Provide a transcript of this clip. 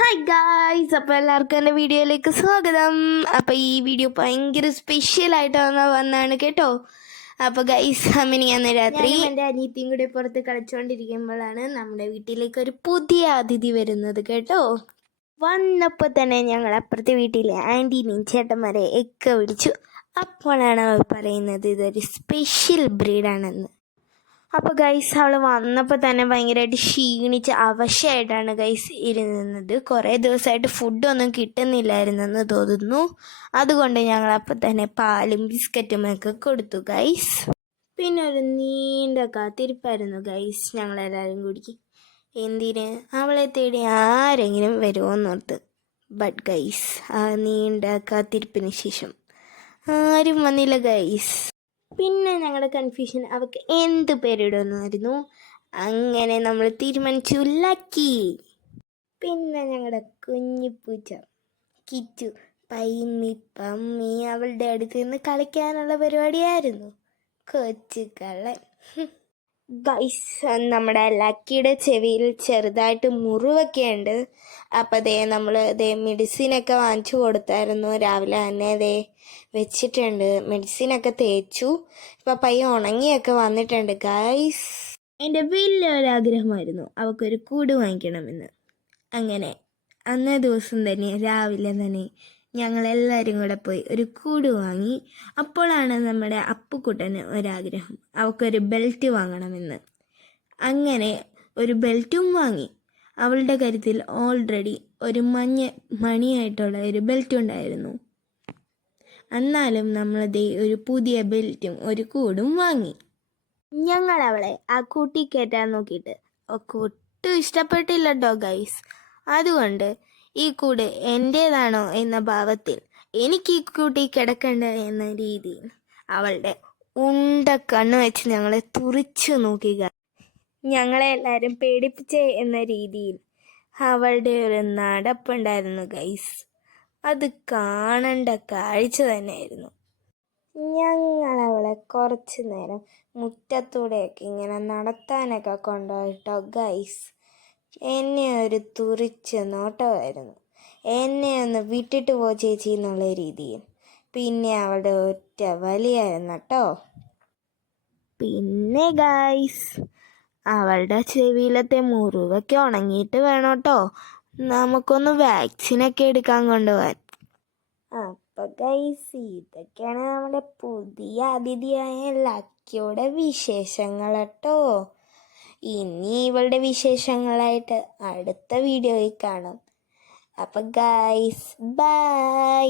Hi guys, അപ്പോൾ എല്ലാവർക്കും എൻ്റെ വീഡിയോയിലേക്ക് സ്വാഗതം. അപ്പോൾ ഈ വീഡിയോ ഭയങ്കര സ്പെഷ്യലായിട്ടാണ് വന്നാണ് കേട്ടോ. അപ്പോൾ ഗൈസ്, അന്ന് രാത്രി എൻ്റെ അനിയത്തിയും കൂടി പുറത്ത് കളിച്ചുകൊണ്ടിരിക്കുമ്പോഴാണ് നമ്മുടെ വീട്ടിലേക്ക് ഒരു പുതിയ അതിഥി വരുന്നത് കേട്ടോ. വന്നപ്പോൾ തന്നെ ഞങ്ങൾ അപ്പുറത്തെ വീട്ടിലെ ആൻറ്റീനെയും ചേട്ടന്മാരെ ഒക്കെ വിളിച്ചു. അപ്പോഴാണ് അവർ പറയുന്നത് ഇതൊരു സ്പെഷ്യൽ ബ്രീഡാണെന്ന്. അപ്പോൾ ഗൈസ്, അവൾ വന്നപ്പോൾ തന്നെ ഭയങ്കരമായിട്ട് ക്ഷീണിച്ച് അവശയായിട്ടാണ് ഗൈസ് ഇരുന്നത്. കുറേ ദിവസമായിട്ട് ഫുഡൊന്നും കിട്ടുന്നില്ലായിരുന്നെന്ന് തോന്നുന്നു. അതുകൊണ്ട് ഞങ്ങൾ അപ്പോൾ തന്നെ പാലും ബിസ്ക്കറ്റും ഒക്കെ കൊടുത്തു ഗൈസ്. പിന്നെ ഒരു നീണ്ട കാത്തിരിപ്പായിരുന്നു ഗൈസ് ഞങ്ങളെല്ലാവരും കൂടി. എന്തിന്, അവളെ തേടി ആരെങ്കിലും വരുമോയെന്നോർത്ത്. ബട്ട് ഗൈസ്, ആ നീണ്ട കാത്തിരിപ്പിന് ശേഷം ആരും വന്നില്ല ഗൈസ്. പിന്നെ ഞങ്ങളുടെ കൺഫ്യൂഷൻ അവൾക്ക് എന്ത് പേരിടുമെന്നായിരുന്നു. അങ്ങനെ നമ്മൾ തീരുമാനിച്ചു ലക്കി. പിന്നെ ഞങ്ങളുടെ കുഞ്ഞിപ്പൂച്ച കിച്ചു പൈമ്മി പമ്മി അവളുടെ അടുത്ത് നിന്ന് കളിക്കാനുള്ള പരിപാടിയായിരുന്നു. കൊച്ചു കള്ളൻ. ഗൈസ്, നമ്മുടെ ലക്കിയുടെ ചെവിയിൽ ചെറുതായിട്ട് മുറിവൊക്കെ ഉണ്ട്. അപ്പോൾ നമ്മൾ മെഡിസിനൊക്കെ വാങ്ങിച്ചു കൊടുത്തായിരുന്നു. രാവിലെ തന്നെ വെച്ചിട്ടുണ്ട്. മെഡിസിനൊക്കെ തേച്ചു. ഇപ്പം പയ്യെ ഉണങ്ങിയൊക്കെ വന്നിട്ടുണ്ട് ഗൈസ്. എൻ്റെ വലിയൊരാഗ്രഹമായിരുന്നു അവൾക്കൊരു കൂട് വാങ്ങിക്കണമെന്ന്. അങ്ങനെ അന്നേ ദിവസം തന്നെ രാവിലെ തന്നെ ഞങ്ങളെല്ലാവരും കൂടെ പോയി ഒരു കൂട് വാങ്ങി. അപ്പോഴാണ് നമ്മുടെ അപ്പുക്കുട്ടന് ഒരാഗ്രഹം, അവൾക്കൊരു ബെൽറ്റ് വാങ്ങണമെന്ന്. അങ്ങനെ ഒരു ബെൽറ്റും വാങ്ങി. അവളുടെ കരുത്തിൽ ഓൾറെഡി ഒരു മണിയായിട്ടുള്ള ഒരു ബെൽറ്റ് ഉണ്ടായിരുന്നു. എന്നാലും നമ്മളതേ ഒരു പുതിയ ബെൽറ്റും ഒരു കൂടും വാങ്ങി. ഞങ്ങൾ അവളെ ആ കൂട്ടി കയറ്റാൻ നോക്കിയിട്ട് ഒക്കെ ഒട്ടും ഇഷ്ടപ്പെട്ടില്ല കേട്ടോ ഗൈസ്. അതുകൊണ്ട് ഈ കൂട് എൻ്റേതാണോ എന്ന ഭാവത്തിൽ എനിക്ക് ഈ കൂട്ടി കിടക്കണ്ട എന്ന രീതിയിൽ അവളുടെ ഉണ്ട കണ്ണ് വെച്ച് ഞങ്ങളെ തുറിച്ചു നോക്കുക. ഞങ്ങളെ എല്ലാവരും പേടിപ്പിച്ചേ എന്ന രീതിയിൽ അവളുടെ ഒരു നടപ്പുണ്ടായിരുന്നു ഗൈസ്. അത് കാണേണ്ട കാഴ്ച തന്നെയായിരുന്നു. ഞങ്ങളവളെ കുറച്ച് നേരം മുറ്റത്തൂടെയൊക്കെ ഇങ്ങനെ നടത്താനൊക്കെ കൊണ്ടുപോയിട്ടോ ഗൈസ്. എന്നെ ഒരു തുറിച്ച നോട്ടമായിരുന്നു. എന്നെ ഒന്ന് വിട്ടിട്ട് പോ ചേച്ചി എന്നുള്ള രീതിയിൽ. പിന്നെ അവളുടെ ഒറ്റ വലിയായിരുന്നു കേട്ടോ. പിന്നെ ഗൈസ്, അവളുടെ ചെവിയിലത്തെ മുറിവൊക്കെ ഉണങ്ങിയിട്ട് വേണം കേട്ടോ നമുക്കൊന്ന് വാക്സിനൊക്കെ എടുക്കാൻ കൊണ്ടുപോകാൻ. അപ്പോൾ ഗൈസ്, ഇതൊക്കെയാണ് നമ്മുടെ പുതിയ അതിഥിയായ ലക്കിയുടെ വിശേഷങ്ങൾ കേട്ടോ. ഇനി ഇവളുടെ വിശേഷങ്ങളായിട്ട് അടുത്ത വീഡിയോയിൽ കാണാം. അപ്പോൾ ഗൈസ്, ബൈ.